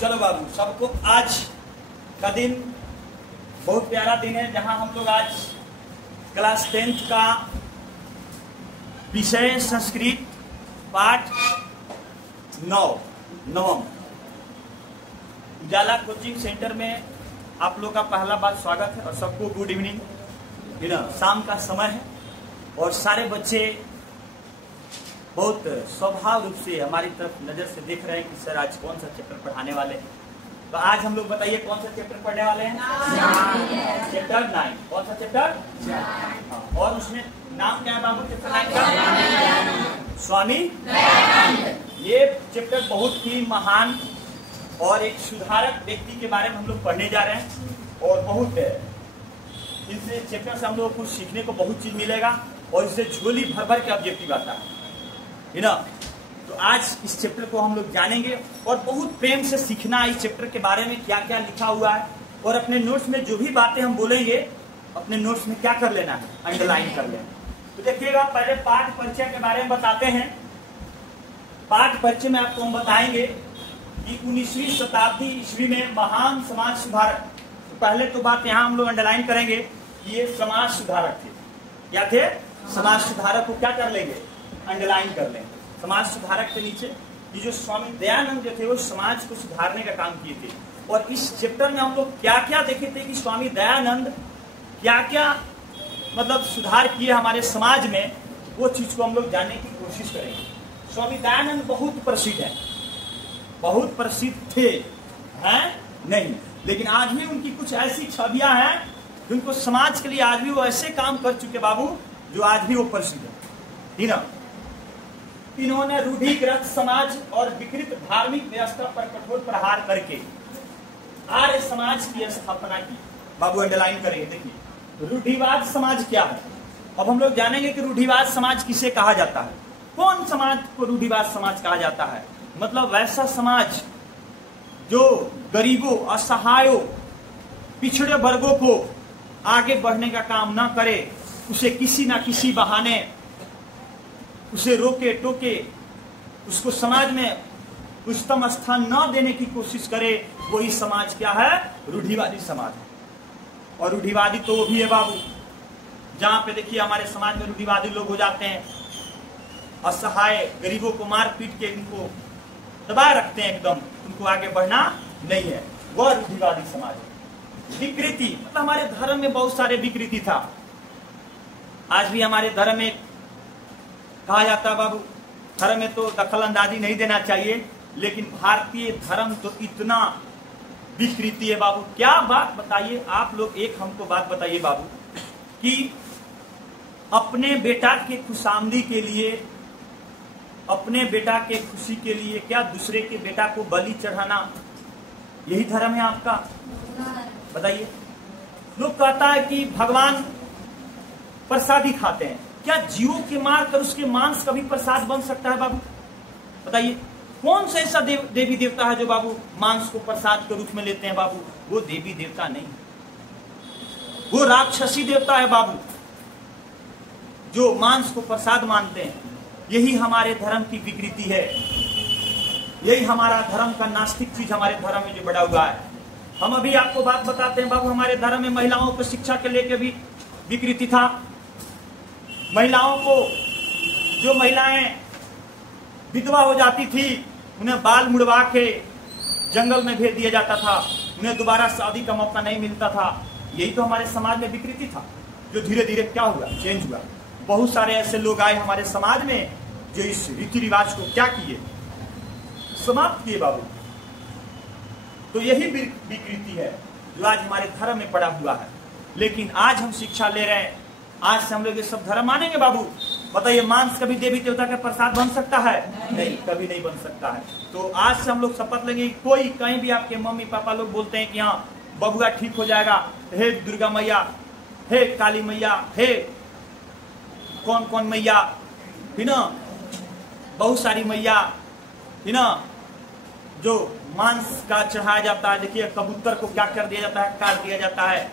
चलो बाबू, सबको आज का दिन बहुत प्यारा दिन है, जहां हम लोग आज क्लास 10th का विषय संस्कृत पाठ 9 उजाला कोचिंग सेंटर में आप लोग का पहला बार स्वागत है और सबको गुड इवनिंग। शाम का समय है और सारे बच्चे बहुत स्वभाव रूप से हमारी तरफ नजर से देख रहे हैं कि सर आज कौन सा चैप्टर पढ़ाने वाले हैं। तो आज हम लोग बताइए कौन सा चैप्टर पढ़ने वाले हैं? चैप्टर 9। कौन सा चैप्टर? और उसमें नाम क्या है बाबू चैप्टर 9 का? स्वामी दयानंद। ये चैप्टर बहुत ही महान और एक सुधारक व्यक्ति के बारे में हम लोग पढ़ने जा रहे हैं और बहुत इस चैप्टर से हम लोग को सीखने को बहुत चीज मिलेगा और इससे झोली भर भर के ऑब्जेक्टिव आता है ना। तो आज इस चैप्टर को हम लोग जानेंगे और बहुत प्रेम से सीखना इस चैप्टर के बारे में क्या क्या लिखा हुआ है, और अपने नोट्स में जो भी बातें हम बोलेंगे अपने नोट्स में क्या कर लेना है, अंडरलाइन कर लेना। तो देखिएगा, पहले पाठ परिचय के बारे में बताते हैं। पाठ परिचय में आपको हम बताएंगे कि 19वीं शताब्दी ईस्वी में महान समाज सुधारक, तो पहले तो बात यहाँ हम लोग अंडरलाइन करेंगे कि ये समाज सुधारक थे। क्या थे? समाज सुधारक को क्या कर लेंगे? अंडरलाइन कर लेंगे। समाज सुधारक के नीचे ये जो स्वामी दयानंद जो थे वो समाज को सुधारने का काम किए थे। और इस चैप्टर में हम लोग क्या क्या देखे थे कि स्वामी दयानंद क्या क्या मतलब सुधार किए हमारे समाज में, वो चीज को हम लोग जानने की कोशिश करेंगे। स्वामी दयानंद बहुत प्रसिद्ध है, बहुत प्रसिद्ध थे हैं नहीं, लेकिन आज भी उनकी कुछ ऐसी छवियां हैं जिनको समाज के लिए आज भी वो ऐसे काम कर चुके बाबू जो आज भी वो प्रसिद्ध है ना। इन्होंने रूढ़िग्रस्त समाज और विकृत धार्मिक व्यवस्था पर कठोर प्रहार करके आर्य समाज की स्थापना की। बाबू अंडरलाइन करेंगे। देखिए, रूढ़िवाद समाज क्या है। अब हम लोग जानेंगे कि रूढ़िवाद समाज किसे कहा जाता है। कौन समाज को रूढ़िवाद समाज कहा जाता है? मतलब वैसा समाज जो गरीबों, असहायों, पिछड़े वर्गों को आगे बढ़ने का काम ना करे, उसे किसी ना किसी बहाने उसे रोके टोके, उसको समाज में उच्चतम स्थान न देने की कोशिश करे, वही समाज क्या है? रूढ़िवादी समाज है। और रूढ़िवादी तो वो भी है बाबू जहां पे देखिए हमारे समाज में रूढ़िवादी लोग हो जाते हैं, असहाय गरीबों को मार पीट के उनको दबाए रखते हैं, एकदम उनको आगे बढ़ना नहीं है, वह रूढ़िवादी समाज है। विकृति मतलब हमारे धर्म में बहुत सारे विकृति था। आज भी हमारे धर्म में कहा जाता है बाबू, धर्म में तो दखल अंदाजी नहीं देना चाहिए, लेकिन भारतीय धर्म तो इतना विकृति है बाबू। क्या बात बताइए आप लोग, एक हमको बात बताइए बाबू कि अपने बेटा के खुशामदी के लिए, अपने बेटा के खुशी के लिए क्या दूसरे के बेटा को बलि चढ़ाना यही धर्म है आपका? बताइए। लोग कहता है कि भगवान प्रसादी खाते हैं, क्या जीवों के मार कर उसके मांस कभी प्रसाद बन सकता है बाबू? बताइए, कौन सा ऐसा देवी देवता है जो बाबू मांस को प्रसाद के रूप में लेते हैं बाबू? वो देवी देवता नहीं, वो राक्षसी देवता है बाबू जो मांस को प्रसाद मानते हैं। यही हमारे धर्म की विकृति है, यही हमारा धर्म का नास्तिक चीज हमारे धर्म में जो बड़ा हुआ है। हम अभी आपको बात बताते हैं बाबू, हमारे धर्म में महिलाओं को शिक्षा के लेकर भी विकृति था। महिलाओं को, जो महिलाएं विधवा हो जाती थी, उन्हें बाल मुड़वा के जंगल में भेज दिया जाता था, उन्हें दोबारा शादी का मौका नहीं मिलता था। यही तो हमारे समाज में विकृति था, जो धीरे धीरे क्या हुआ? चेंज हुआ। बहुत सारे ऐसे लोग आए हमारे समाज में जो इस रीति रिवाज को क्या किए? समाप्त किए बाबू। तो यही विकृति है जो आज हमारे धर्म में पड़ा हुआ है। लेकिन आज हम शिक्षा ले रहे हैं, आज से हम लोग ये सब धर्म मानेंगे बाबू। बताइए, मांस कभी देवी देवता का प्रसाद बन सकता है? नहीं, कभी नहीं बन सकता है। तो आज से हम लोग शपथ लेंगे, कोई कहीं भी आपके मम्मी पापा लोग बोलते हैं कि हाँ बबुआ ठीक हो जाएगा, हे दुर्गा मैया, हे काली मैया, हे कौन कौन मैया, है ना, बहुत सारी मैया, है ना, जो मांस का चढ़ाया जाता है। देखिए, कबूतर को क्या कर दिया जाता है? काट दिया जाता है।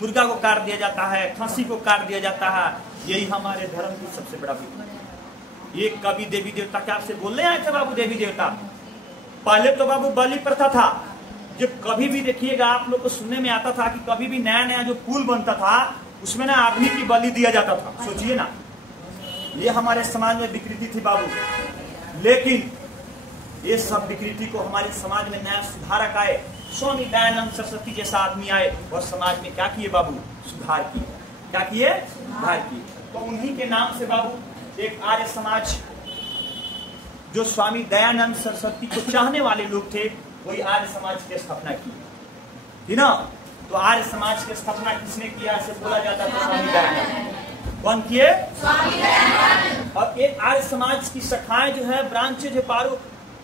मुर्गा को काट दिया जाता है, खसी को काट दिया जाता है। यही हमारे धर्म की सबसे बड़ा विरोध। ये कभी देवी देवता क्या आपसे बोलने आए थे बाबू? देवी देवता पहले तो बाबू बलि प्रथा था, जो कभी भी देखिएगा आप लोग को सुनने में आता था कि कभी भी नया नया जो पुल बनता था उसमें ना आदमी की बलि दिया जाता था। सोचिए ना, ये हमारे समाज में विकृति थी बाबू। लेकिन ये सब विकृति को हमारे समाज में नया सुधारक आए, स्वामी दयानंद सरस्वती जैसा आदमी आए और समाज में क्या किए बाबू? सुधार किए। क्या किए? सुधार किए। तो उन्हीं के नाम से बाबू एक आर्य समाज, जो स्वामी दयानंद सरस्वती को चाहने वाले लोग थे, वही आर्य समाज की स्थापना की ना। तो आर्य समाज की स्थापना किसने किया? ऐसे बोला जाता था स्वामी दयानंद। कौन किए? स्वामी दयानंद। और एक आर्य समाज की शाखाएं जो है, ब्रांचेज है बाबू,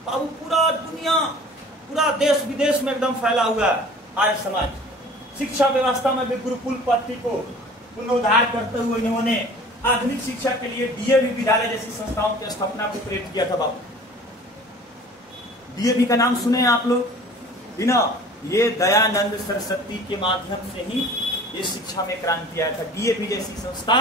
पूरा दुनिया, पूरा देश विदेश में एकदम फैला हुआ है आर्य समाज। शिक्षा व्यवस्था में भी गुरुकुल पद्धति को पुनरुद्धार करते हुए इन्होंने आधुनिक शिक्षा के लिए डीएवी विद्यालय जैसी संस्थाओं की स्थापना को प्रेरित किया था बाबू। डीएवी का नाम सुने आप लोग ना? ये दयानंद सरस्वती के माध्यम से ही ये शिक्षा में क्रांति आया था। डीएवी जैसी संस्था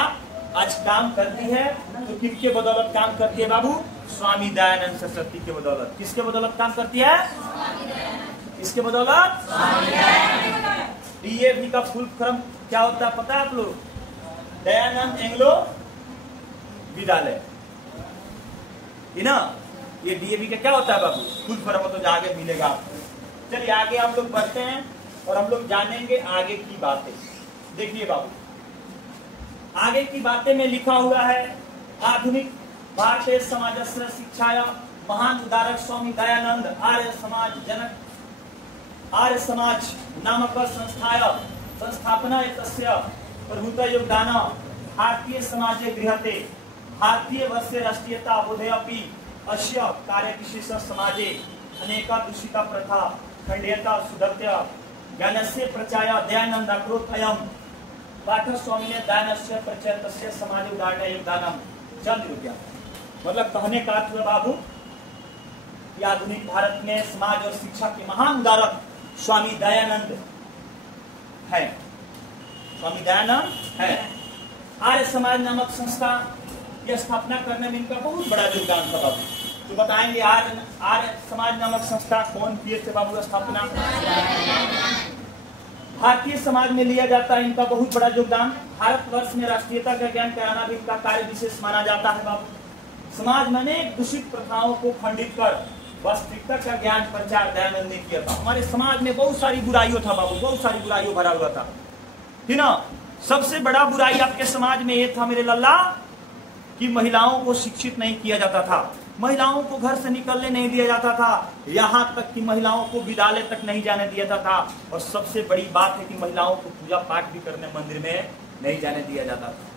आज काम करती है तो किसके बदौलत काम करती है बाबू? स्वामी दयानंद सरस्वती के बदौलत। किसके बदौलत काम करती है? किसके बदौलत? डीएवी का फुल फॉर्म क्या होता है पता है आप लोग? दयानंद एंग्लो विद्यालय, ना? ये डीएवी का क्या होता है बाबू? फुल फॉर्म तो आगे मिलेगा आपको। चलिए आगे हम लोग बढ़ते हैं और हम लोग जानेंगे आगे की बातें। देखिए बाबू, आगे की बातें में लिखा हुआ है, आधुनिक भारतीय समाजस्य शिक्षाया महान उदारक स्वामी दयानंद आर्य समाज जनक, आर्य समाज नामक संस्थाया संस्थापना तस्य प्रभुत योगदान भारतीय समाजे गृहते भारतीय वर्षे राष्ट्रीयता बोधयपि अस्य कार्य विशेष समाजे अनेका दूषिता प्रथा खंडयता सुदत्य ज्ञानस्य प्रचाया दयानंद अक्रोत अयम पाठक स्वामी ने दयानस्य प्रचय समाज उदाहरण योगदानम चंद रुपया। मतलब कहने का अर्थ है बाबू कि आधुनिक भारत में समाज और शिक्षा के महान उदारक स्वामी दयानंद है। स्वामी दयानंद है। आर्य समाज नामक संस्था की स्थापना करने में इनका बहुत बड़ा योगदान था बाबू। तो बताएंगे आर्य समाज नामक संस्था कौन किए थे बाबू स्थापना? भारतीय समाज में लिया जाता है इनका बहुत बड़ा योगदान। भारतवर्ष में राष्ट्रीयता का ज्ञान कराना भी इनका कार्य विशेष माना जाता है बाबू। समाज में अनेक दूषित प्रथाओं को खंडित कर वास्तविकता का ज्ञान प्रचार दयानंद ने किया था। हमारे समाज में बहुत सारी बुराइयों था बाबू, बहुत सारी बुराइयों भरा हुआ था, है ना? सबसे बड़ा बुराई आपके समाज में ये था मेरे लल्ला कि महिलाओं को शिक्षित नहीं किया जाता था, महिलाओं को घर से निकलने नहीं दिया जाता था, यहाँ तक कि महिलाओं को विद्यालय तक नहीं जाने दिया जाता था। और सबसे बड़ी बात है कि महिलाओं को पूजा पाठ भी करने मंदिर में नहीं जाने दिया जाता था।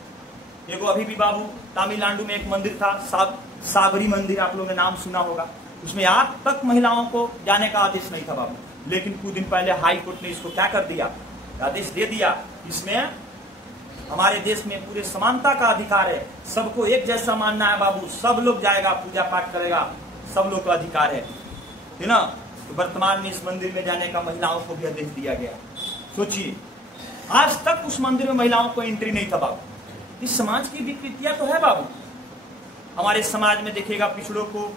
देखो अभी भी बाबू तमिलनाडु में एक मंदिर था, साबरी मंदिर, आप लोगों ने नाम सुना होगा। उसमें आज तक महिलाओं को जाने का आदेश नहीं था बाबू। लेकिन कुछ दिन पहले हाई कोर्ट ने इसको क्या कर दिया? आदेश दे दिया। इसमें हमारे देश में पूरे समानता का अधिकार है, सबको एक जैसा मानना है बाबू, सब लोग जाएगा पूजा पाठ करेगा, सब लोग का अधिकार है ना? तो वर्तमान में इस मंदिर में जाने का महिलाओं को भी आदेश दिया गया। सोचिए आज तक उस मंदिर में महिलाओं को एंट्री नहीं था बाबू। इस समाज की विकृतियां तो है बाबू। हमारे समाज में देखिएगा पिछड़ों को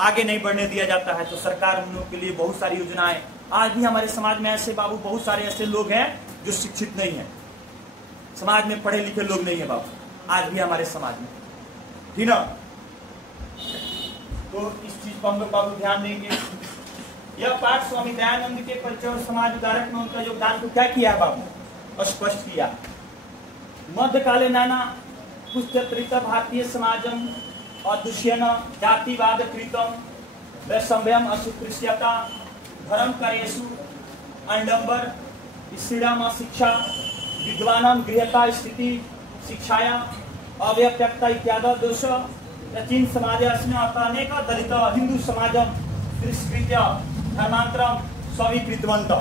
आगे नहीं बढ़ने दिया जाता है, तो सरकार उन लोगों के लिए बहुत सारी योजनाएं। आज भी हमारे समाज में ऐसे बाबू बहुत सारे ऐसे लोग हैं जो शिक्षित नहीं है, समाज में पढ़े लिखे लोग नहीं है बाबू, आज भी हमारे समाज में, ठीक ना? तो इस चीज को हम लोग बाबू ध्यान देंगे। यह पाठ स्वामी दयानंद के परिचय और समाज उदारक में उनका योगदान को क्या किया है बाबू? स्पष्ट किया। मध्यकाले नाना पुस्तृत भारतीय समाजम अदुष्यन जातिवाद कृतम वैषम्यम असुकृष्यता धर्म करेशु अंडम्बर श्रीराम शिक्षा विद्वानां गृहता स्थिति शिक्षाया अव्यक्तता इत्यादि दोष प्राचीन समाजस्मिन् अनेक दलित हिंदू समाजम तिरस्कृत्य धर्मांतरम स्वीकृतवन्त।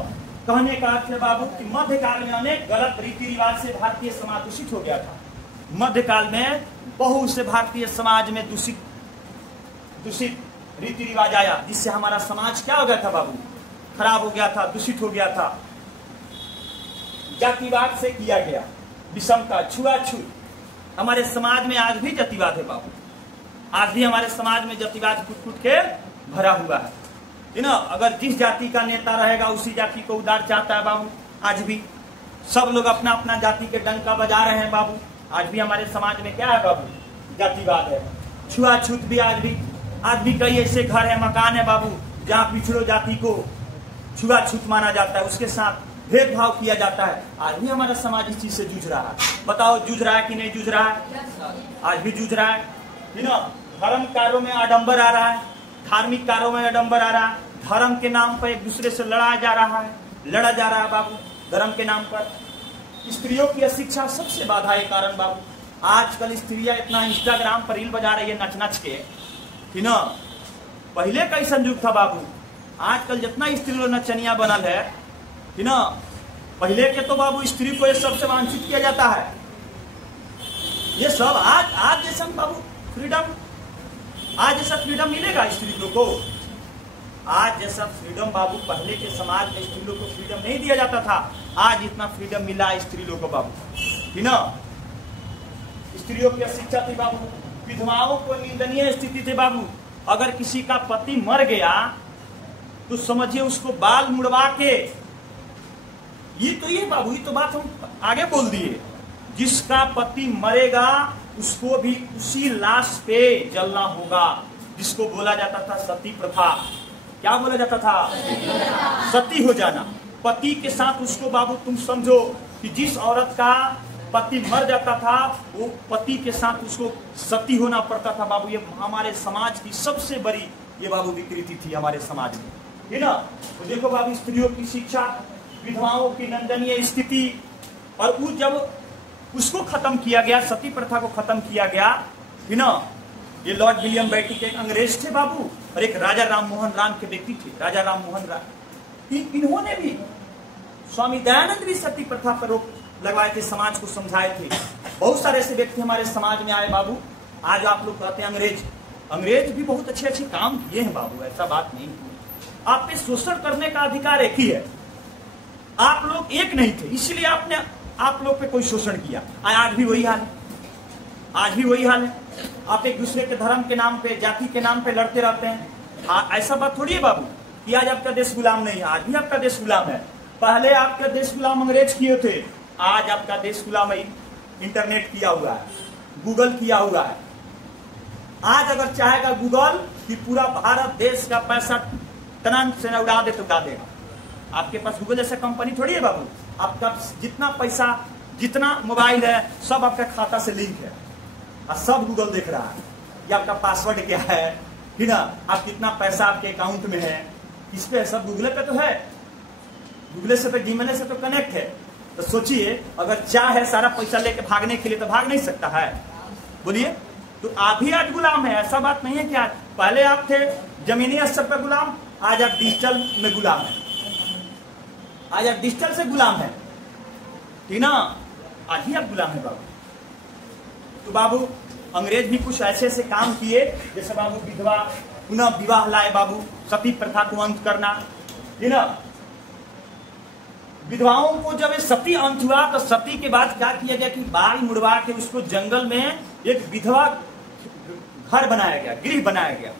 कहने का अर्थ है बाबू कि मध्यकाल में अनेक गलत रीति रिवाज से भारतीय समाज दूषित हो गया था। मध्यकाल में बहुत से भारतीय समाज में दूषित रीति रिवाज आया, जिससे हमारा समाज क्या हो गया था बाबू? खराब हो गया था, दूषित हो गया था। जातिवाद से किया गया विषमता, छुआछूत। हमारे समाज में आज भी जातिवाद है बाबू, आज भी हमारे समाज में जातिवाद कूट कूट के भरा हुआ है। ना, अगर जिस जाति का नेता रहेगा उसी जाति को उद्धार चाहता है बाबू। आज भी सब लोग अपना अपना जाति के डंका बजा रहे हैं बाबू। आज भी हमारे समाज में क्या है बाबू, जातिवाद है, छुआछूत भी। आज भी कई ऐसे घर है, मकान है बाबू, जहाँ पिछड़ो जाति को छुआछूत माना जाता है, उसके साथ भेदभाव किया जाता है। आज भी हमारा समाज इस चीज से जूझ रहा है। बताओ जूझ रहा है कि नहीं जूझ रहा है? आज भी जूझ रहा है ना। धर्म कार्यों में आडंबर आ रहा है, धार्मिक कार्यों में आडंबर आ रहा है। धर्म के नाम पर एक दूसरे से लड़ा जा रहा है बाबू। धर्म के नाम पर स्त्रियों की अशिक्षा सबसे बाधा है कारण बाबू। आजकल स्त्रियां इतना इंस्टाग्राम पर रील बजा रही है नच नच के ना। पहले कैसा युग था बाबू, आजकल जितना स्त्री लोग नचनिया बनल है ना, पहले के तो बाबू स्त्री को ये सबसे वांछित किया जाता है। ये सब आज जैसा बाबू फ्रीडम, आज जैसा फ्रीडम मिलेगा स्त्री को? आज जैसा फ्रीडम बाबू पहले के समाज में स्त्री लोग को फ्रीडम नहीं दिया जाता था। आज इतना फ्रीडम मिला है स्त्री लोग को बाबू ना। स्त्रियों की शिक्षा थी बाबू, विधवाओं को निंदनीय स्थिति थी बाबू। अगर किसी का पति मर गया तो समझिए उसको बाल मुड़वा के, ये बाबू, ये तो बात हम आगे बोल दिए। जिसका पति मरेगा उसको भी उसी लाश पे जलना होगा, जिसको बोला जाता था सती प्रथा। क्या बोला जाता था? सती हो जाना। पति के साथ उसको बाबू तुम समझो कि जिस औरत का पति मर जाता था वो पति के साथ उसको सती होना पड़ता था बाबू। ये हमारे समाज की सबसे बड़ी ये बाबू विकृति थी हमारे समाज में, है ना। तो देखो बाबू, स्त्रियों की शिक्षा, विधवाओं की निंदनीय स्थिति, और वो जब उसको खत्म किया गया, सती प्रथा को खत्म किया गया, है ना। ये लॉर्ड विलियम बेंटिक के एक अंग्रेज थे बाबू, और एक राजा राम मोहन राय के व्यक्ति थे, राजा राम मोहन राय। इन्होंने भी, स्वामी दयानंद भी सती प्रथा पर रोक लगवाए थे, समाज को समझाए थे। बहुत सारे ऐसे व्यक्ति हमारे समाज में आए बाबू। आज आप लोग कहते हैं अंग्रेज भी बहुत अच्छे अच्छे काम किए हैं बाबू, ऐसा बात नहीं। आप पे शोषण करने का अधिकार एक ही है, आप लोग एक नहीं थे, इसलिए आपने आप लोग पे कोई शोषण किया। आज भी वही हाल है, आज भी वही हाल है। आप एक दूसरे के धर्म के नाम पे, जाति के नाम पे लड़ते रहते हैं। ऐसा बात थोड़ी है बाबू कि आज आपका देश गुलाम नहीं है, आज भी आपका देश गुलाम है। पहले आपका देश गुलाम अंग्रेज किए थे, आज आपका देश गुलाम इंटरनेट किया हुआ है, गूगल किया हुआ है। आज अगर चाहेगा गूगल कि पूरा भारत देश का पैसा तुरंत से उड़ा दे तो उड़ा देगा। आपके पास गूगल जैसा कंपनी थोड़ी है बाबू। आपका जितना पैसा, जितना मोबाइल है, सब आपका खाता से लिंक है और सब गूगल देख रहा है कि आपका पासवर्ड क्या है ना, आप कितना पैसा आपके अकाउंट में है, इस पे सब गूगल पे तो है, गूगल से तो जीमेल से तो कनेक्ट है। तो सोचिए अगर चाहे सारा पैसा लेके भागने के लिए तो भाग नहीं सकता है, बोलिए। तो आप भी आज गुलाम है, ऐसा बात नहीं है कि आज, पहले आप थे जमीनी स्तर पर गुलाम, आज आप डिजिटल में गुलाम है, आज आप डिजिटल से गुलाम है, ठीक ना। आज ही आप गुलाम है बाबू। तो बाबू अंग्रेज भी कुछ ऐसे ऐसे काम किए, जैसे बाबू विधवा पुनः विवाह लाए बाबू, सती प्रथा को अंत करना, ठीक ना। विधवाओं को जब सती अंत हुआ तो सती के बाद क्या किया गया कि बाल मुड़वा के उसको जंगल में एक विधवा घर बनाया गया, गृह बनाया गया,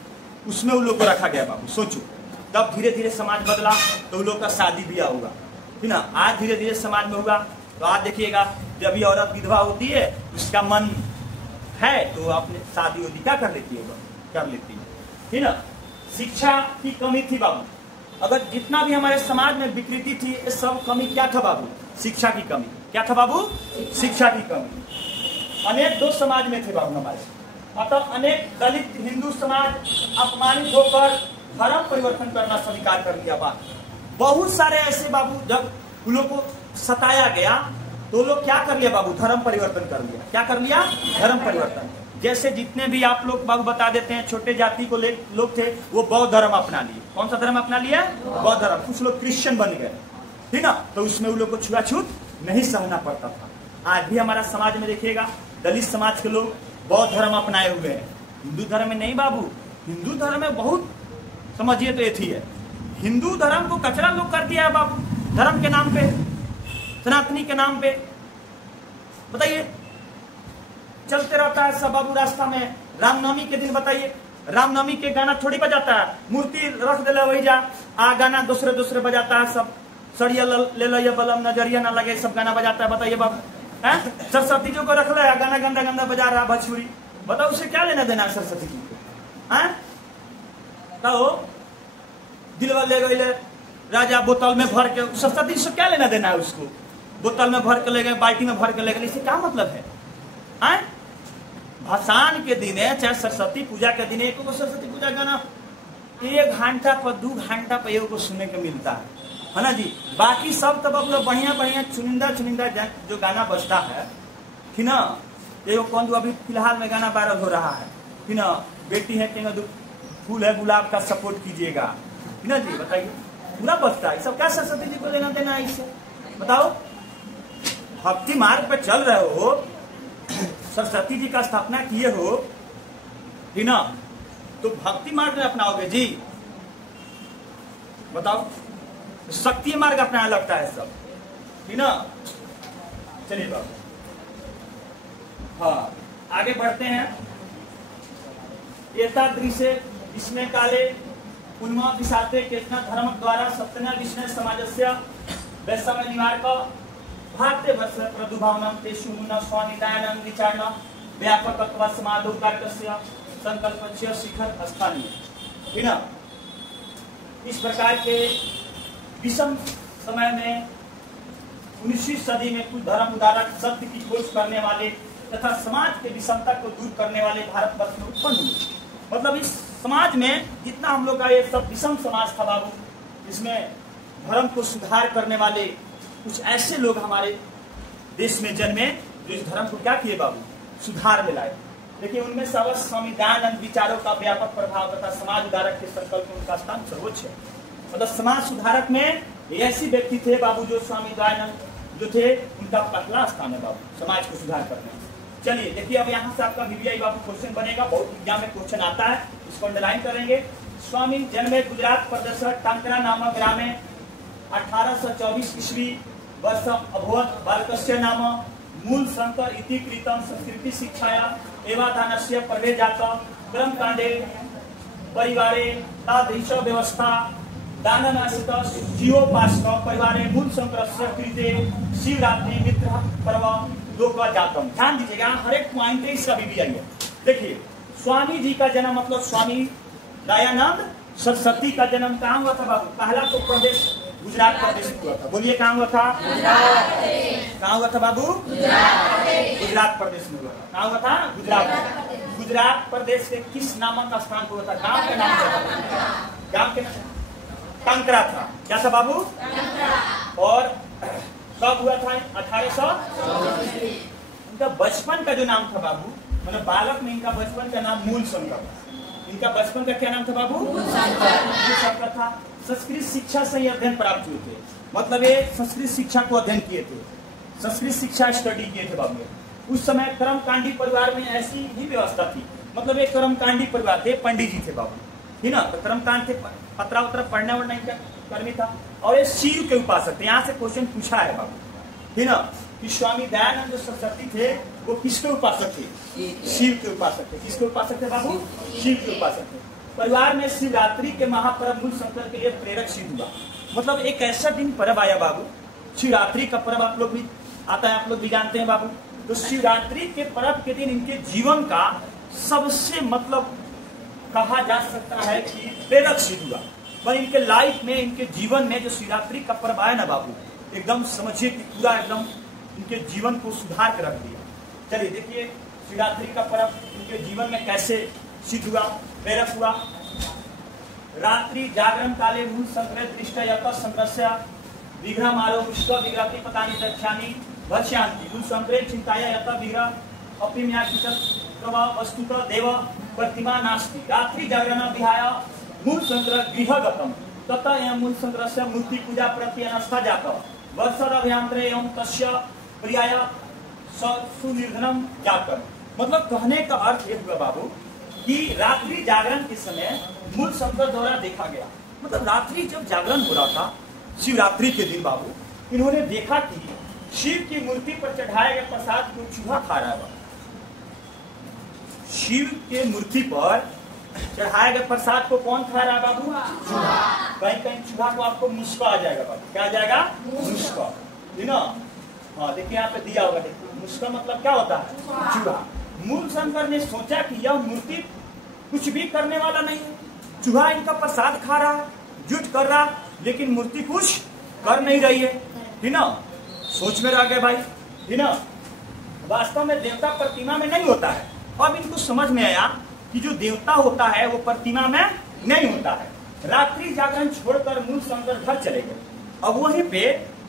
उसमें उन लोग को रखा गया बाबू। सोचो तब धीरे धीरे समाज बदला तो उन लोग का शादी ब्याह हुआ, ठीक ना। आज धीरे धीरे समाज में हुआ। तो आज देखिएगा जब ये औरत विधवा होती है उसका मन है तो अपने शादी वादी क्या कर लेती है, कर लेती है, ठीक ना। शिक्षा की कमी थी बाबू। अगर जितना भी हमारे समाज में विकृति थी, ये सब कमी क्या था बाबू? शिक्षा की कमी। क्या था बाबू? शिक्षा की कमी। अनेक दोष समाज में थे बाबू हमारे, मतलब अनेक दलित हिंदू समाज अपमानित होकर धर्म परिवर्तन करना स्वीकार कर लिया बात। बहुत सारे ऐसे बाबू जब उन लोग को सताया गया तो लोग क्या कर लिया बाबू? धर्म परिवर्तन कर लिया। क्या कर लिया? धर्म परिवर्तन। जैसे जितने भी आप लोग बाबू बता देते हैं छोटे जाति को लोग थे, वो बौद्ध धर्म अपना लिए। कौन सा धर्म अपना लिया? बौद्ध धर्म। कुछ लोग क्रिश्चियन बन गए, ठीक ना। तो उसमें उन लोग को छुआछूत नहीं सहना पड़ता था। आज भी हमारा समाज में देखिएगा दलित समाज के लोग बौद्ध धर्म अपनाए हुए हैं, हिंदू धर्म में नहीं बाबू। हिंदू धर्म में बहुत समझिए तो ये थी है, हिंदू धर्म को कचरा लोग कर दिया है बाबू, धर्म के नाम पे, सनातनी के नाम पे। बताइए चलते रहता है सब बाबू रास्ता में। रामनवमी के दिन बताइए रामनवमी के गाना थोड़ी बजाता है, मूर्ति रख दे वही जा आ गाना दूसरे दूसरे बजाता है, सब सड़िया ले लो, बलम नजरिया ना लगे, सब गाना बजाता है। बताइए बाबू, है सरस्वती जी को रख ले, गाना गंदा गंदा बजा रहा भोजपुरी, बताओ उसे क्या लेना देना है सरस्वती जी को? है कहो दिलवा ले गए राजा बोतल में भर के, सरस्वती से क्या लेना देना है उसको? बोतल में भर के ले गए, बाल्टी में भर के ले गए, इससे क्या मतलब है? भसान के दिन है चाहे सरस्वती पूजा के दिन, एक सरस्वती पूजा गाना 1 घंटा पर 2 घंटा पर एगो सुनने को मिलता है ना जी। बाकी सब तब अपना बढ़िया बढ़िया चुनिंदा चुनिंदा जो गाना बजता है कि ना, ये कौन जो अभी फिलहाल में गाना वायरल हो रहा है कि ना, बेटी है कि फूल है गुलाब का सपोर्ट कीजिएगा कि ना जी, बताइए पूरा बजता है। सब क्या सरस्वती जी को लेना देना है इससे? बताओ, भक्ति मार्ग पे चल रहे हो, सरस्वती जी का स्थापना किए हो कि ना, तो भक्ति मार्ग में अपनाओगे जी? बताओ, शक्ति मार्ग अपनाया लगता है सब कि ना। चलिए बाबू, हाँ आगे बढ़ते हैं। एतादृशे विष्णु काले पुनः विशाते केतना धर्म द्वारा सत्यना विष्णु समाजस्य वैषम्य निवारक भारतीय वर्ष प्रदुभावनम तेषु मुन स्वामी दयानंद विचारण व्यापकत्व समाधो कारकस्य संकल्पस्य शिखर स्थानीय। ना इस प्रकार के विषम समय में 19वीं सदी में कुछ धर्म उदारक सत्य की खोज करने वाले तथा समाज के विषमता को दूर करने वाले भारतवर्ष में उत्पन्न हुए। मतलब इस समाज में जितना हम लोग का ये सब विषम समाज था बाबू, इसमें धर्म को सुधार करने वाले कुछ ऐसे लोग हमारे देश में जन्मे जो इस धर्म को क्या किए बाबू, सुधार में लाए। देखिए उनमें स्वामी दयानंद विचारों का व्यापक प्रभाव तथा समाज उदारक के संकल्प में उनका स्थान सर्वोच्च है। मतलब समाज सुधारक में ऐसे व्यक्ति थे बाबू जो स्वामी दयानंद जो थे, उनका पहला स्थान है बाबू समाज को सुधार करने में। चलिए देखिए, अब यहाँ से आपका वीवीआई बाबू क्वेश्चन बनेगा, बहुत एग्जाम में क्वेश्चन आता है, इसको अंडरलाइन करेंगे। स्वामी जन्मे गुजरात प्रदेश टांकरा नामक ग्रामे 1824 ईस्वी वर्ष अभवत। बालकस्य नाम मूल शंकर इति कृतं संस्कृति शिक्षाया एवादानस्य प्रवेजात क्रम कांडे परिवारे तादृश व्यवस्था दाननाशित जीवोपासक परिवारे मूल शंकरस्य कृते शिवरात्रि मित्र पर्व लोका जातम। ध्यान दीजिएगा, हर एक पॉइंट इसका भी है। देखिए स्वामी जी का जन्म मतलब स्वामी दयानंद सरस्वती का जन्म कहाँ हुआ था बाबू? पहला तो प्रदेश गुजरात प्रदेश में हुआ था। बोलिए कहाँ हुआ था? कहाँ हुआ था बाबू? गुजरात प्रदेश में हुआ था। कहाँ हुआ था? गुजरात। गुजरात प्रदेश के किस नामक स्थान पर हुआ था? गांव के नाम था, गांव के टांकरा था। क्या था बाबू? और कब हुआ था? 1800। इनका बचपन का जो नाम था बाबू, मतलब बालक में इनका बचपन का नाम मूल शंकर था। इनका बचपन का क्या नाम था बाबू? मूल शंकर था। संस्कृत शिक्षा से ही अध्ययन प्राप्त हुए थे, मतलब ये संस्कृत शिक्षा को अध्ययन किए थे, संस्कृत शिक्षा स्टडी किए थे बाबू। उस समय कर्मकांडी परिवार में ऐसी ही व्यवस्था थी, मतलब एक कर्मकांडी परिवार थे, पंडित जी थे बाबू, है ना। तो कर्मकांड थे, पत्रा उत्तरा पढ़ना वढ़ना इनका कर्मी था, और ये शिव के उपासक थे। यहाँ से क्वेश्चन पूछा है बाबू, है ना, कि स्वामी दयानंद जो सरस्वती थे वो किसके उपासक थे? शिव के उपासक थे। किसके उपासक थे बाबू? शिव के उपासक थे। परिवार में शिवरात्रि के महापर्व मूल शंकर के लिए प्रेरक सिद्ध हुआ। मतलब एक ऐसा दिन पर्व आया बाबू, शिवरात्रि का पर्व आप लोग भी आता है, आप लोग भी जानते हैं बाबू। तो शिवरात्रि के पर्व के दिन इनके जीवन का सबसे मतलब कहा जा सकता है कि प्रेरक सिद्ध हुआ। पर इनके लाइफ में, इनके जीवन में जो शिवरात्रि का पर्व आया ना बाबू, एकदम समझिए कि पूरा एकदम इनके जीवन को सुधार कर रख दिया। चलिए देखिए शिवरात्रि का पर्व इनके जीवन में कैसे सिद्ध हुआ, प्रेरक हुआ। रात्रि जागरण काले मूल संग्रह दृष्ट यत संग्रह विग्रह आरो विश्व विग्रह पतानि दक्षानि भक्ष्यांति मूल संग्रह चिंताया यत विग्रह अपिम्याकित वस्तुतः देव प्रतिमा नास्ति। रात्रि जागरण विहाय मूल संग्रह गृहगतम ततः एवं मूल संग्रह से मूर्ति पूजा प्रति अनस्था जात वर्षद अभ्यंतरे एवं तस्य प्रियाय सुनिर्धनम जाकर। मतलब कहने का अर्थ ये हुआ बाबू कि रात्रि जागरण के समय मूल शंकर द्वारा देखा गया, मतलब रात्रि जब जागरण हो रहा था शिवरात्रि के दिन बाबू, इन्होंने देखा कि शिव की मूर्ति पर चढ़ाए गए प्रसाद को चूहा खा रहा है। शिव के मूर्ति पर चढ़ाए गए प्रसाद को कौन खा रहा है बाबू? चूहा। कहीं कहीं चूहा को आपको मुस्का आ जाएगा बाबू। क्या आ जाएगा? मुस्का, है ना? हाँ देखिए यहाँ पे दिया होगा, देखिए मुस्का मतलब क्या होता है? चूहा। मूल शंकर ने सोचा कि यह मूर्ति कुछ भी करने वाला नहीं है, चूहा इनका प्रसाद खा रहा, जुट कर रहा, लेकिन मूर्ति कुछ कर नहीं रही है ना? सोच में रह गए भाई, है ना? वास्तव में देवता प्रतिमा में नहीं होता है। अब इनको समझ में आया कि जो देवता होता है वो प्रतिमा में नहीं होता है। रात्रि जागरण छोड़कर मूल शंकर घर चले गए। अब वहीं पे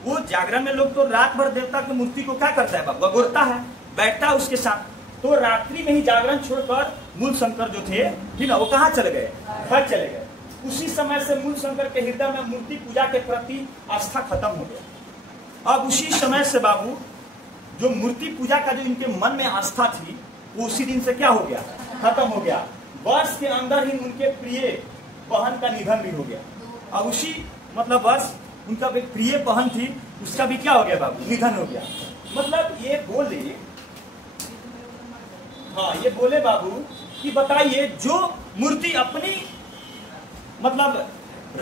वो जागरण में लोग तो रात भर देवता की मूर्ति को क्या करता है? बगोरता है, बैठता है उसके साथ। तो रात्रि में ही जागरण छोड़कर मूल शंकर जो थे, ठीक ना, वो कहाँ चले गए? घर चले गए। उसी समय से मूल शंकर के हृदय में मूर्ति पूजा के प्रति आस्था खत्म हो गया। अब उसी समय से बाबू जो मूर्ति पूजा का जो इनके मन में आस्था थी वो उसी दिन से क्या हो गया? खत्म हो गया। वर्ष के अंदर ही उनके प्रिय बहन का निधन भी हो गया। अब उसी मतलब वर्ष उनका एक प्रिय बहन थी, उसका भी क्या हो गया बाबू? निधन हो गया। मतलब ये बोले, हाँ ये बोले बाबू कि बताइए जो मूर्ति अपनी मतलब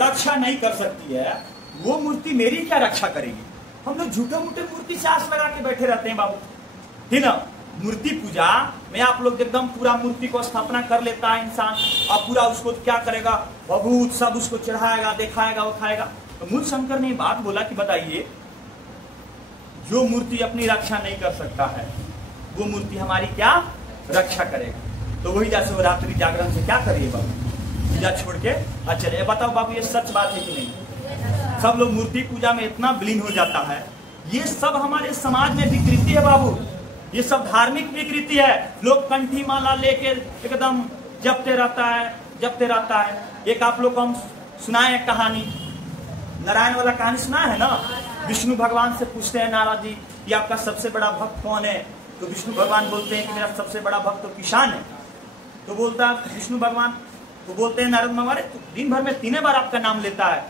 रक्षा नहीं कर सकती है वो मूर्ति मेरी क्या रक्षा करेगी? हम लोग झूठे मूठे मूर्ति से आस लगा के बैठे रहते हैं बाबू, ठीक ना? मूर्ति पूजा में आप लोग एकदम पूरा मूर्ति को स्थापना कर लेता है इंसान, और पूरा उसको क्या करेगा? बहुत सब उसको चढ़ाएगा, दिखाएगा, वो खाएगा। तो मूल शंकर ने बात बोला कि बताइए जो मूर्ति अपनी रक्षा नहीं कर सकता है वो मूर्ति हमारी क्या रक्षा करेगा? तो वही जैसे वो रात्रि जागरण से क्या करिए बाबू? पूजा छोड़ के चले। बताओ बाबू ये सच बात है कि नहीं? सब लोग मूर्ति पूजा में इतना विलीन हो जाता है। ये सब हमारे समाज में विकृति है बाबू, ये सब धार्मिक विकृति है। लोग कंठी माला लेके एकदम जपते रहता है। एक आप लोग को हम सुनाए कहानी, नारायण वाला कहानी सुना है ना? विष्णु भगवान से पूछते हैं नारद जी कि आपका सबसे बड़ा भक्त कौन है? तो विष्णु भगवान बोलते हैं कि मेरा सबसे बड़ा भक्त तो किसान है। तो बोलता विष्णु भगवान, तो बोलते हैं नारद महाराज तो दिन भर में 3 बार आपका नाम लेता है।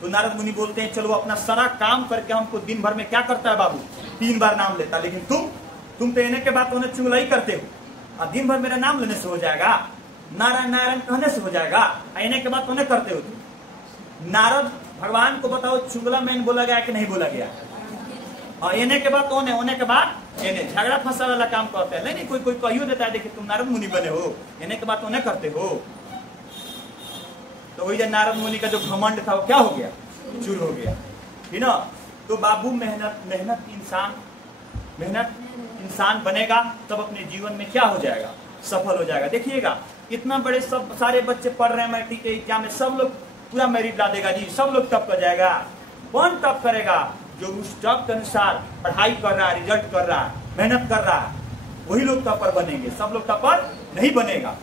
तो नारद मुनि बोलते हैं चलो अपना सारा काम करके हमको दिन भर में क्या करता है बाबू? 3 बार नाम लेता, लेकिन तुम तो इन्हें के बाद उन्हें चुगलाई करते हो, और दिन भर मेरा नाम लेने से हो जाएगा? नारायण नारायण कहने से हो जाएगा? इन्हें के बाद उन्हें करते हो तुम। नारद भगवान को बताओ चुगला मैंने बोला गया कि नहीं बोला गया? और इन्हें के बाद उन्हें के बाद इन्हें झगड़ा फंसा वाला काम करते हैं। नहीं कोई कहियो देता है देखिए तुम नारद मुनि बने हो, इन्हें के बाद उन्हें करते हो। तो वही नारद मुनि का जो घमंड था वो क्या हो गया? चूर हो गया, है ना? तो बाबू मेहनत इंसान बनेगा तब अपने जीवन में क्या हो जाएगा? सफल हो जाएगा। देखिएगा इतना बड़े सब सारे बच्चे पढ़ रहे हैं मैट्रिक के एग्जाम में, सब लोग पूरा मेरिट ला देगा जी, सब लोग टॉप कर जाएगा। कौन टॉप करेगा? जो उस टॉप के अनुसार पढ़ाई कर रहा है, रिजल्ट कर रहा है, मेहनत कर रहा है, वही लोग टॉपर बनेंगे। सब लोग टॉपर नहीं बनेगा।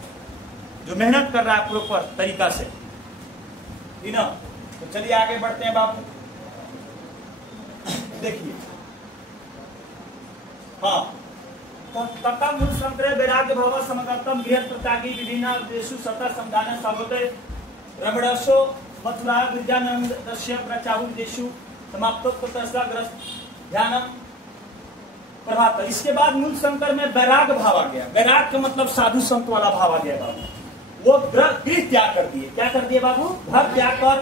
जो मेहनत कर रहा है प्रॉपर तरीका से, ठीक ना? तो चलिए आगे बढ़ते हैं बाबू। देखिए हाँ, तथा मूल शंकर वैराग्य भाव समगतम गृह प्रत्यागी विभिन्न देशु सता समदान सर्वोदय रमणसो मथुरा विद्यानंद दश्य प्रचाहु देशु समाप्तो तस्वाग्रस्त ध्यानम प्रभात। इसके बाद मूल शंकर में वैराग्य भाव आ गया। वैराग्य का मतलब साधु संत वाला भाव आ गया बाबू। वो गृह त्याग कर दिए। क्या कर दिए बाबू? घर त्याग कर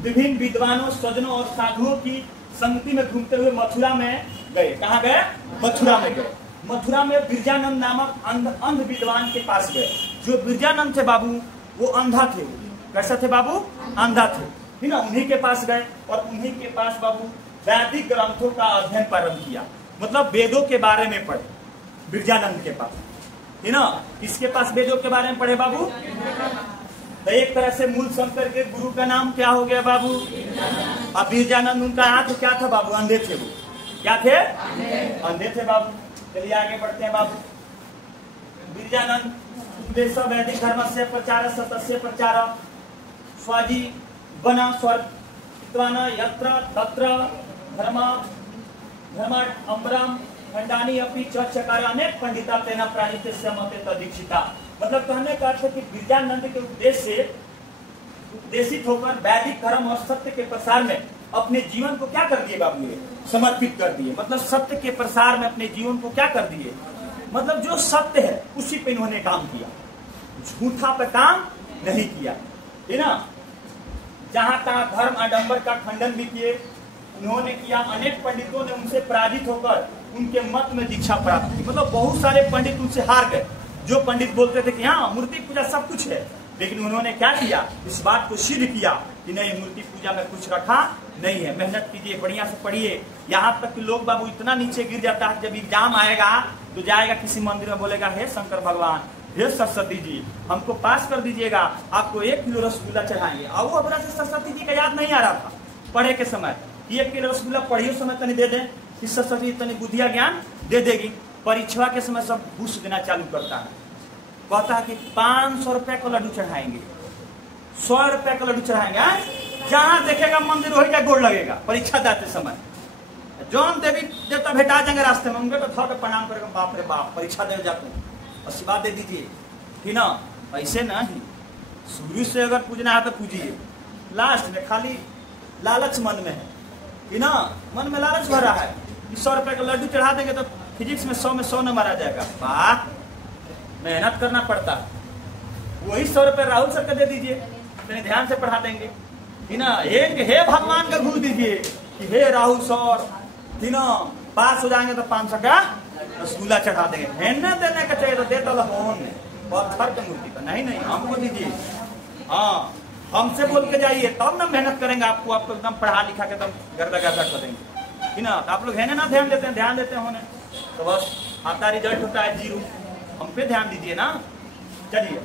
विभिन्न विद्वानों, सज्जनों और साधुओं की संगति में घूमते हुए मथुरा में गए। कहाँ गए? मथुरा में गए। मथुरा में बिरजानंद नामक अंध विद्वान के पास गए। जो बिरजानंद थे बाबू वो अंधा थे। कैसा थे बाबू? अंधा थे, है ना? उन्हीं के पास गए और उन्हीं के पास बाबू वैदिक ग्रंथों का अध्ययन प्रारंभ किया। मतलब वेदों के बारे में पढ़े बिरजानंद के पास, है ना? किसके पास वेदों के बारे में पढ़े बाबू? तो एक तरह से मूल शंकर के गुरु का नाम क्या हो गया बाबू? अब बिरजानंद उनका हाथ क्या था बाबू? अंधे थे वो। क्या थे? अंधे थे बाबू। चलिए आगे बढ़ते हैं बाबू। बिरजानंद उपदेश वैदिक धर्म से प्रचार सतस्य प्रचार स्वाजी बना स्वर्ग यत्र तत्र धर्म अम्बरम खंडानी अपनी चकार अनेक पंडिता तेना प्राणित मते दीक्षिता। मतलब कहने का अर्थ है कि बिरजानंद के उपदेश से उपदेशित होकर वैदिक धर्म और सत्य के प्रसार में अपने जीवन को क्या कर दिए बाबू? समर्पित कर दिए। मतलब सत्य के प्रसार में अपने जीवन को क्या कर दिए? मतलब जो सत्य है उसी पे इन्होंने काम किया। झूठा पे काम नहीं किया, है ना। जहां तहां धर्म आडंबर का खंडन भी किए उन्होंने किया। अनेक पंडितों ने उनसे पराजित होकर उनके मत में दीक्षा प्राप्त की। मतलब बहुत सारे पंडित उनसे हार गए। जो पंडित बोलते थे कि हाँ मूर्ति पूजा सब कुछ है, लेकिन उन्होंने क्या किया, इस बात को सिद्ध किया कि नहीं, मूर्ति पूजा में कुछ रखा नहीं है। मेहनत कीजिए, बढ़िया से पढ़िए। यहाँ तक कि लोग बाबू इतना नीचे गिर जाता है, जब एग्जाम आएगा तो जाएगा किसी मंदिर में, बोलेगा हे शंकर भगवान, हे सरस्वती जी, हमको पास कर दीजिएगा, आपको 1 किलो रसगुल्ला चढ़ाएंगे। और वो अपना से सरस्वती जी का याद नहीं आ रहा था पढ़े के समय, 1 किलो रसगुल्ला पढ़ियो समय तनी दे दें कि सरस्वती तनी बुद्धिया ज्ञान दे देगी। परीक्षा के समय सब घूस देना चालू करता है, कहता है कि 500 रुपए का लड्डू चढ़ाएंगे, 100 रुपए का लड्डू चढ़ाएंगे। जहां देखेगा मंदिर वही का गोड़ लगेगा। परीक्षा देते समय जौन देवी देवता भेटा जाएंगे रास्ते में, उनके तो थोड़ा प्रणाम करेगा, बाप रे बाप परीक्षा दे जाते हैं, आशीर्वाद दे दीजिए, ठीक ना। ऐसे नहीं, शुरू से अगर पूजना है तो पूजिए, लास्ट में खाली लालच मन में है कि ना, मन में लालच भरा है कि 100 रुपए का लड्डू चढ़ा देंगे तो फिजिक्स में 100 में 100 नंबर आ जाएगा। वाह, मेहनत करना पड़ता है। वही 100 रुपए राहुल सर का दे दीजिए, इतने ध्यान से पढ़ा देंगे, है ना। हे भगवान का घूर दीजिए कि हे राहुल सर, है ना, पास हो जाएंगे तो 500 का रसगुल्ला चढ़ा देंगे। मेहनत देने का चाहिए तो देता पत्थर की मूर्ति का नहीं, हमको दीजिए। हाँ, हमसे बोल के जाइए तब ना मेहनत करेंगे, आपको एकदम पढ़ा लिखा के एकदम गर्दा कर देंगे, है ना। तो आप लोग है ना ध्यान देते हैं होने, तो बस आता रिजल्ट होता है 0। हम पे ध्यान दीजिए ना। चलिए,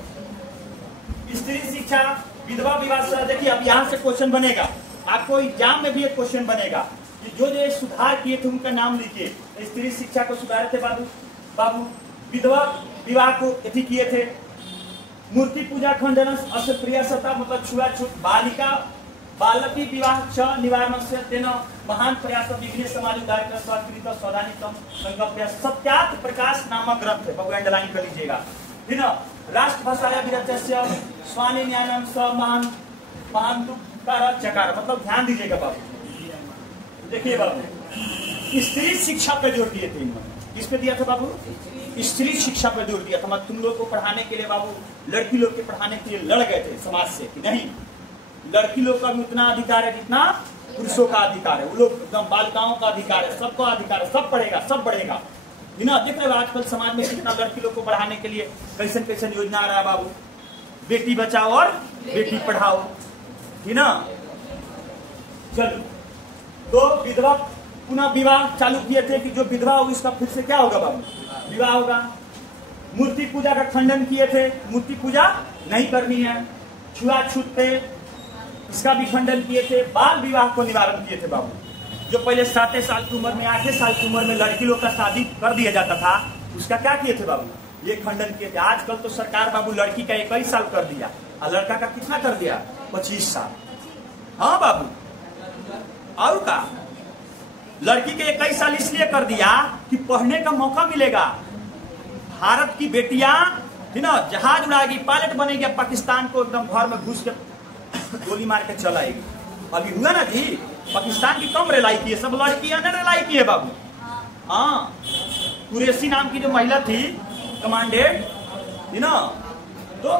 स्त्री शिक्षा, विधवा विवाह। देखिए अब यहाँ से क्वेश्चन बनेगा, आपको एग्जाम में भी एक क्वेश्चन बनेगा कि जो सुधार किए थे उनका नाम लीजिए। स्त्री शिक्षा को सुधारे थे बाबू, विधवा विवाह को यदि किए थे, मूर्ति पूजा खंडन, अस्पृश्यता मतलब छुआछूत, बालकी विवाह च निवारण से तेन महान प्रयास विघ्न समाज उद्धार कर स्वाकृत स्वदानितम संकल्प सत्यार्थ प्रकाश नामक ग्रंथ है, बाबू अंडरलाइन कर लीजिएगा, है ना। राष्ट्र भाषाया विरचस्य स्वानी न्यायम स महान चकार, मतलब ध्यान दीजिएगा बाबू। देखिए बाबू, स्त्री शिक्षा पे जोर दिए थे इन्होंने। किस पे दिया था बाबू? स्त्री शिक्षा पे जोर दिया था। मतलब तुम लोग को पढ़ाने के लिए बाबू, लड़की लोग के पढ़ाने के लिए लड़ गए थे समाज से कि नहीं, लड़की लोग का भी उतना अधिकार है जितना पुरुषों का अधिकार है। वो लोग एकदम बालिकाओं का अधिकार है, सबका अधिकार है, सब पढ़ेगा, सब बढ़ेगा, है ना। देख रहे हो आजकल समाज में कितना लड़की लोग को बढ़ाने के लिए कैसन योजना आ रहा है बाबू। बेटी बचाओ और बेटी पढ़ाओ, है ना। चलो, तो विधवा पुनः विवाह चालू किए थे कि जो विधवा होगी उसका फिर से क्या होगा बाबू, विवाह होगा। मूर्ति पूजा का खंडन किए थे, मूर्ति पूजा नहीं करनी है। छुआछूत पे, इसका भी खंडन किए थे। बाल विवाह को निवारण किए थे बाबू। जो पहले 7 साल की उम्र में, 8 साल की उम्र में लड़की लोग का शादी कर दिया जाता था, उसका क्या किए थे बाबू, ये खंडन किए थे। आजकल तो सरकार बाबू लड़की का 21 साल कर दिया और लड़का का कितना कर दिया, 25 साल। हाँ बाबू, और का लड़की के 21 साल इसलिए कर दिया कि पढ़ने का मौका मिलेगा। भारत की बेटियां, है ना, जहाज उड़ाएगी, पायलट बनेगी, पाकिस्तान को एकदम घर में घुस के गोली मार के चलाएगी। अभी हुआ ना जी, पाकिस्तान की कम रेलाई की है, सब लड़कियां ने रेलाई की है बाबू। हाँ, कुरैशी नाम की जो महिला थी कमांडेंट, है ना, तो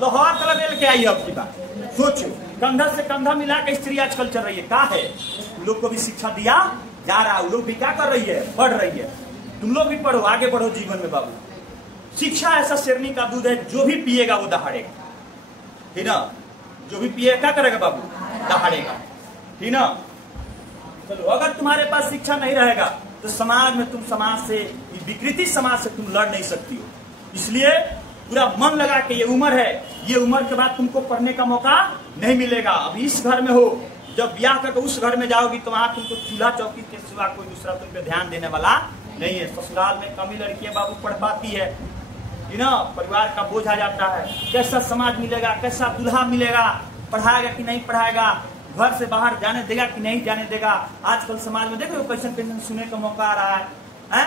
लाहौर तक रेल के आई। अब की बात सोचो, कंधा से कंधा मिला के स्त्री आजकल चल रही है। क्या है, लोग को भी शिक्षा दिया जा रहा है, लोग भी क्या कर रही है, बढ़ रही है। तुम लोग भी पढ़ो, आगे बढ़ो जीवन में बाबू। शिक्षा ऐसा शेरनी का दूध है, जो भी पिएगा वो दहाड़ेगा, है ना। जो भी पिएगा क्या करेगा बाबू, दहाड़ेगा, है ना। चलो, अगर तुम्हारे पास शिक्षा नहीं रहेगा तो समाज में तुम विकृति समाज से तुम लड़ नहीं सकती हो। इसलिए पूरा मन लगा के, ये उम्र है, ये उम्र के बाद तुमको पढ़ने का मौका नहीं मिलेगा। अब इस घर में हो, जब ब्याह करके उस घर में जाओगी तो वहां तुमको चूल्हा चौकी के सिवा कोई दूसरा तुम पे ध्यान देने वाला नहीं है। ससुराल में कमी लड़कियां बाबू पढ़ पाती है ना, परिवार का बोझ आ जाता है। कैसा समाज मिलेगा, कैसा दूल्हा मिलेगा, पढ़ाएगा कि नहीं पढ़ाएगा, घर से बाहर जाने देगा कि नहीं जाने देगा। आजकल समाज में देखो कैसे सुनने का मौका आ रहा है।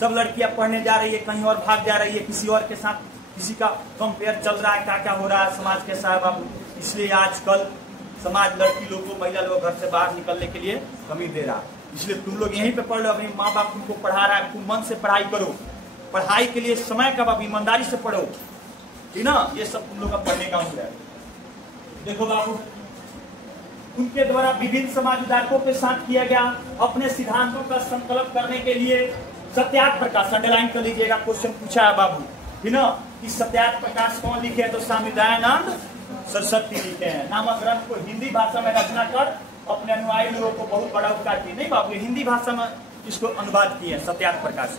सब लड़कियां पढ़ने जा रही है, कहीं और भाग जा रही है, किसी और के साथ किसी का कंपेयर चल रहा है, क्या क्या हो रहा है, समाज कैसा है बाबू। इसलिए आजकल समाज लड़की लोगों को, महिला लोग घर से बाहर निकलने के लिए कमी दे रहा है। इसलिए तुम लोग यहीं पे पढ़ लो, अपने माँ बाप तुमको पढ़ा रहा है, तुम मन से पढ़ाई करो। पढ़ाई के लिए समय का बाबू ईमानदारी से पढ़ो, ठीक ना, ये सब तुम लोग का पढ़ने का मूल है। देखो बाबू, उनके द्वारा विभिन्न समाज विधायकों के साथ किया गया अपने सिद्धांतों का संकल्प करने के लिए सत्यार्थ प्रकाश, अंडरलाइन कर लीजिएगा, क्वेश्चन पूछा है बाबू, ठीक ना, कि सत्यार्थ प्रकाश कौन लिखे हैं, तो स्वामी दयानंद सरस्वती लिखे हैं। नामक ग्रंथ को हिंदी भाषा में रचना कर अपने अनुयायी लोगों को बहुत बड़ा उपकार किया। नहीं बाबू, हिंदी भाषा में इसको अनुवाद किए सत्यार्थ प्रकाश,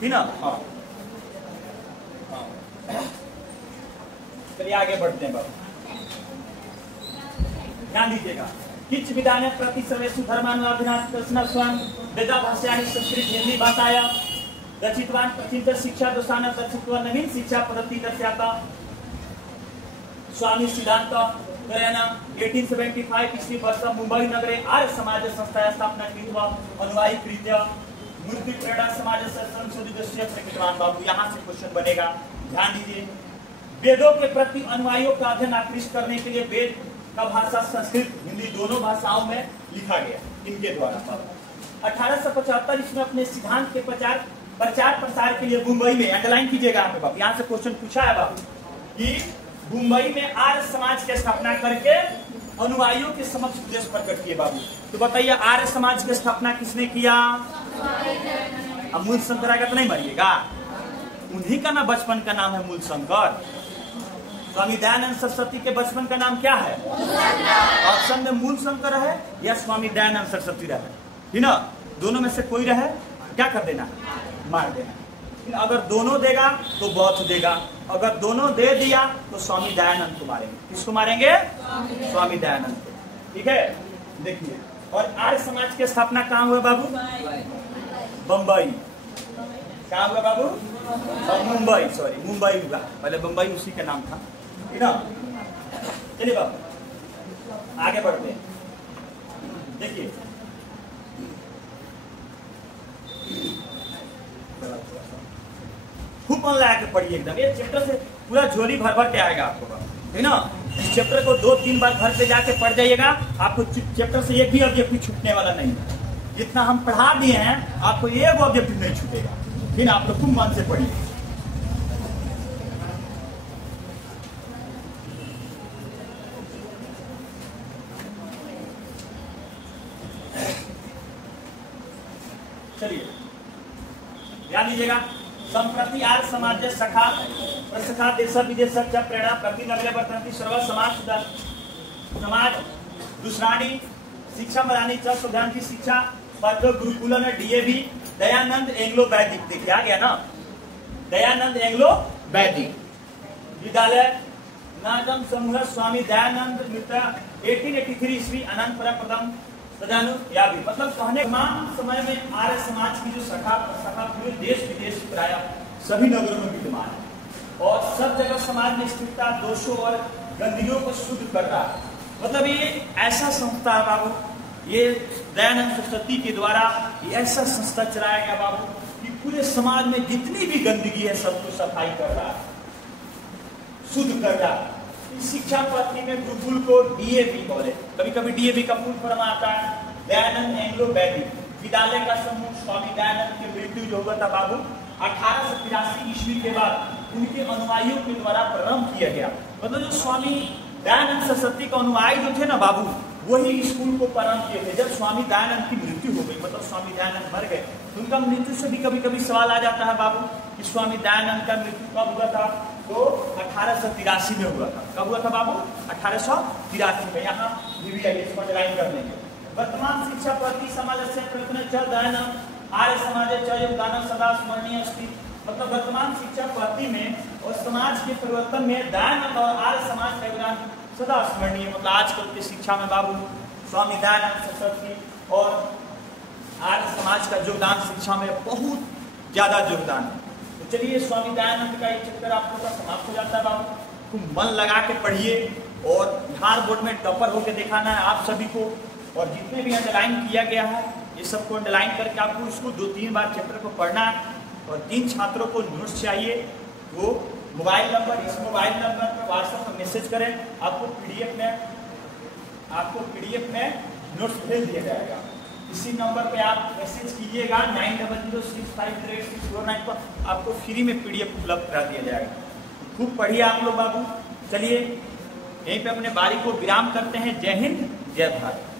ठीक ना। हाँ, चलिए आगे बढ़ते हैं बाबू, ध्यान दीजिएगा। किच विधान प्रति सर्वेषु धर्मानुविनाश कृष्ण स्वयं वेदा भाषायानि संस्कृत हिंदी भाषाया रचितवान प्रचित शिक्षा दोषान दर्शित्व नवीन शिक्षा पद्धति दर्शाता स्वामी सिद्धांत 1875 ईस्वी वर्ष मुंबई नगरे आर्य समाज संस्था स्थापना कृत्वा अनुयायी कृत्य मूर्ति प्रेरणा समाज संशोधित प्रकृतवान। बाबू यहाँ से क्वेश्चन बनेगा, ध्यान दीजिए। वेदों के प्रति अनुयायियों का अध्ययन आकृष्ट करने के लिए वेद का भाषा संस्कृत हिंदी दोनों भाषाओं में लिखा गया इनके द्वारा। 1875 इसमें अपने सिद्धांत के प्रचार प्रसार के लिए मुंबई में, अंडरलाइन कीजिएगा यहाँ पे बाबू, यहाँ से क्वेश्चन पूछा है बाबू कि मुंबई में आर्य समाज की स्थापना करके अनुयायियों के समक्ष उद्देश्य प्रकट किए। बाबू तो बताइए, आर्य समाज की स्थापना किसने किया? अब मूल शंकर आएगा तो नहीं मारिएगा, उन्हीं का ना बचपन का नाम है मूल शंकर। स्वामी दयानंद सरस्वती के बचपन का नाम क्या है? ऑप्शन में मूल शंकर है या स्वामी दयानंद सरस्वती रहे, ठीक ना, दोनों में से कोई रहे, क्या कर देना, मार देना। अगर दोनों देगा तो बौद्ध देगा, अगर दोनों दे दिया तो स्वामी दयानंद को मारेंगे। किसको मारेंगे? स्वामी दयानंद को, ठीक है। देखिए, और आर्य समाज की स्थापना कहाँ हुआ बाबू? बम्बई। कहाँ हुआ बाबू? मुंबई, सॉरी मुंबई हुआ, पहले बम्बई उसी का नाम था, ठीक ना। चलिए बाबू आगे बढ़ते हैं। देखिए खूब मन लगा के पढ़िए एकदम, ये चैप्टर से पूरा झोली भर भर के आएगा आपको, ठीक ना। इस चैप्टर को 2-3 बार घर पे जाके पढ़ जाइएगा, आपको चैप्टर से एक भी ऑब्जेक्टिव छूटने वाला नहीं है। जितना हम पढ़ा दिए हैं आपको एक ऑब्जेक्टिव नहीं छूटेगा, फिर आप लोग खूब मन से पढ़िए। चलिए ध्यान दीजिएगा। संप्रति आर्य समाज सखा प्रसखा देश विदेश प्रेरणा प्रति नगरे वर्तन्ति सर्व समाज दूसरानी शिक्षा मदानी चौधान की शिक्षा पर गुरुकुल में डीएवी दयानंद एंग्लो वैदिक, देखिए आ गया ना, दयानंद एंग्लो वैदिक विद्यालय नागम समूह स्वामी दयानंद मित्र 1883 ईस्वी अनंत प्रथम सदानु या भी, मतलब कहने समय में आर्य समाज की जो शाखा पूरे देश विदेश प्राय सभी नगरों में विद्यमान है और सब जगह समाज में स्थिरता दोषों और गंदगियों को शुद्ध कर रहा है। मतलब ये ऐसा संस्था है बाबू, ये दयानंद सरस्वती के द्वारा ये ऐसा संस्था चलाया गया बाबू कि पूरे समाज में जितनी भी गंदगी है सबको सफाई कर रहा है, शुद्ध कर रहा है। शिक्षा पद्धति में गुरुकुल को डीएवी बोले, कभी कभी डीएवी का फुल फॉर्म आता है दयानंद एंग्लो वैदिक विद्यालय का समूह स्वामी दयानंद की मृत्यु जो हुआ था बाबू 1883 ईस्वी के बाद उनके अनुयायियों के द्वारा प्रारंभ किया गया। मतलब जो स्वामी दयानंद सरस्वती का अनुयायी जो थे ना बाबू, वही स्कूल को प्रारंभ किए थे। जब स्वामी दयानंद की मृत्यु हो गई, मतलब स्वामी दयानंद मर गए, तो उनका मृत्यु से भी कभी कभी सवाल आ जाता है बाबू कि स्वामी दयानंद का मृत्यु कब हुआ था, तो 1883 में हुआ था। कब हुआ था बाबू? 1883 में। यहाँ इसको अंडरलाइन कर लेंगे। वर्तमान शिक्षा पद्धति समाज से प्रयत्न चल दयानंद आर्य समाज योगदान सदा स्मरणीय स्थित, मतलब वर्तमान शिक्षा पद्धति में और समाज के परिवर्तन में दयानंद और आर्य समाज का योगदान सदा स्मरणीय। मतलब आजकल की शिक्षा में बाबू स्वामी दयानंद सरस्वती और आर्य समाज का योगदान शिक्षा में बहुत ज्यादा योगदान है। तो चलिए स्वामी दयानंद का एक चैप्टर आप लोग का समाप्त हो जाता है बाबू। खूब मन लगा के पढ़िए और बिहार बोर्ड में टॉपर होकर दिखाना है आप सभी को। और जितने भी अंडरलाइन किया गया है ये सबको अंडरलाइन करके आपको इसको 2-3 बार चैप्टर को पढ़ना है। और 3 छात्रों को नोट्स चाहिए, वो मोबाइल नंबर, इस मोबाइल नंबर पर व्हाट्सएप पर मैसेज करें, आपको पीडीएफ में नोट्स भेज दिया जाएगा। इसी नंबर पे आप मैसेज कीजिएगा 9006538649 पर, आपको फ्री में पीडीएफ उपलब्ध करा दिया जाएगा। खूब पढ़िए आप लोग बाबू। चलिए यहीं पे अपने बारी को विराम करते हैं। जय हिंद, जय भारत।